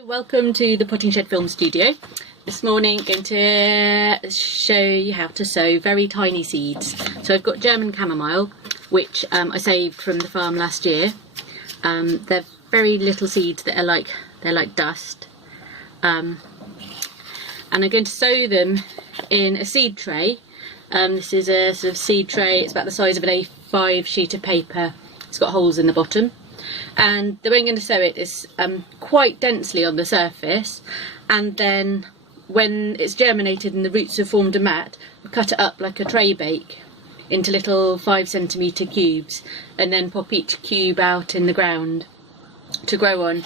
Welcome to the Potting Shed Film Studio. This morning I'm going to show you how to sow very tiny seeds. So I've got German chamomile, which I saved from the farm last year. They're very little seeds that are they're like dust. And I'm going to sow them in a seed tray. This is a sort of seed tray. It's about the size of an A5 sheet of paper. It's got holes in the bottom. And the way I'm going to sow it is quite densely on the surface, and then when it's germinated and the roots have formed a mat, we'll cut it up like a tray bake into little 5 centimetre cubes, and then pop each cube out in the ground to grow on.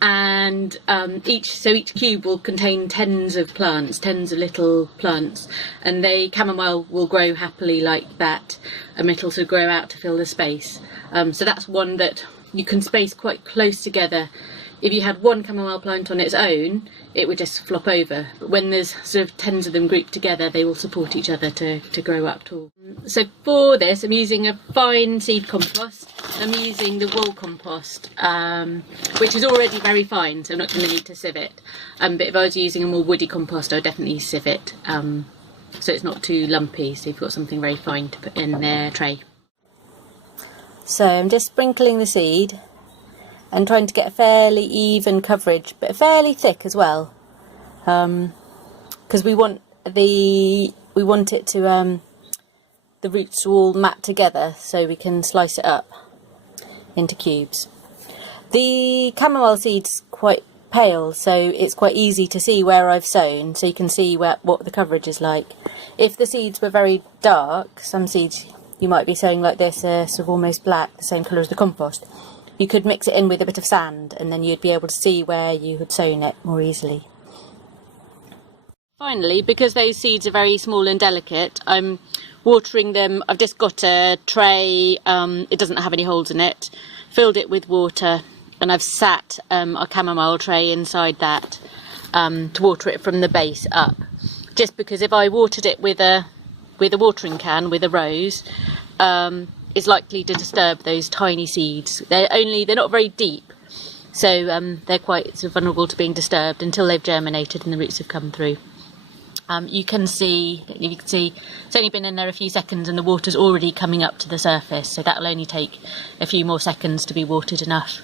And each cube will contain tens of little plants, and chamomile will grow happily like that, and it'll sort of grow out to fill the space. So that's one that you can space quite close together. If you had one chamomile plant on its own, it would just flop over. But when there's sort of tens of them grouped together, they will support each other to grow up tall. So for this, I'm using a fine seed compost. I'm using the wool compost, which is already very fine, so I'm not going to need to sieve it. But if I was using a more woody compost, I would definitely sieve it, so it's not too lumpy, so you've got something very fine to put in their tray. So I'm just sprinkling the seed and trying to get a fairly even coverage, but fairly thick as well, because we want it to the roots to all mat together, so we can slice it up into cubes. The chamomile seed's quite pale, so it's quite easy to see where I've sown, so you can see what the coverage is like. If the seeds were very dark, some seeds you might be sowing like this, sort of almost black, the same colour as the compost, you could mix it in with a bit of sand, and then you'd be able to see where you had sown it more easily. Finally, because those seeds are very small and delicate, I'm watering them. I've just got a tray, it doesn't have any holes in it, filled it with water, and I've sat a chamomile tray inside that to water it from the base up. Just because if I watered it with a watering can with a rose, is likely to disturb those tiny seeds. They're not very deep, so they're quite sort of vulnerable to being disturbed until they've germinated and the roots have come through. You can see it's only been in there a few seconds and the water's already coming up to the surface, so that'll only take a few more seconds to be watered enough.